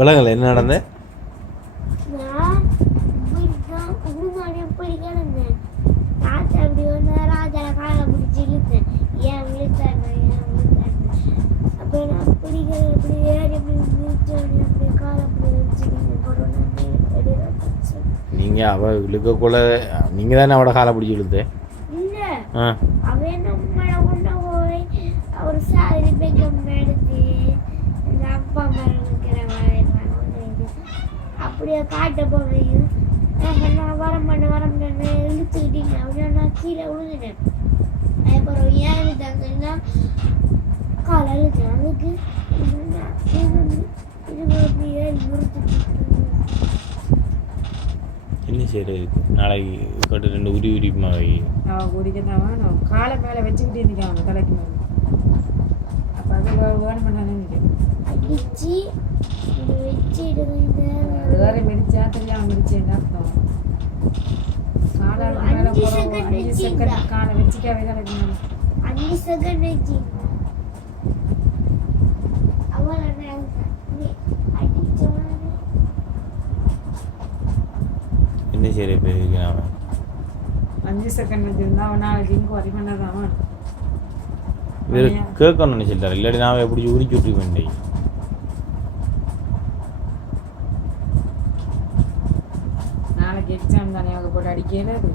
விலங்கல் என்ன நடந்த நீங்கள் அவள் இழுக்கக்குள்ள நீங்கள் தானே அவட காலை பிடிச்சி இழுத்து அப்படியே காட்ட போவையும் வரம் பண்ண இழுத்துக்கிட்டீங்க அப்படின்னா நான் கீழே விழுந்துட்டேன். அப்புறம் ஏன் இழுத்தாங்கன்னா காலை இழுத்தேன். அதுக்கு என்ன சரி நாளைக்கு கட்டு 2 உரிமாவை குடிக்கதான் வேணும். காலை மேலே வச்சுக்கிட்டே இருக்காங்க தலைக்கு மேலே. அப்போ அது வேணும் பண்ணான்னு அடிச்சு வச்சு அது வேற மெடிச்சா தெரியாம மெடிச்சேன்னு அர்த்தம். காலை மேலே 5 செகண்ட் காலை வச்சுக்காவே தான் வைக்கணும். 5 செகண்ட் வச்சு அவள் என்ன சரி போயிருக்கான் 5 செகண்ட் வச்சிருந்தா அவன் நாளைக்கு இங்கே வரி பண்ணதான் இவர் கேட்கணும்னு நினச்சிட்டார். இல்லாட்டி நான் எப்படி உரிச்சு விட்டு வேண்டேன். நாளைக்கு எக்ஸாம் தானே அவங்க போட்டு அடிக்கல அது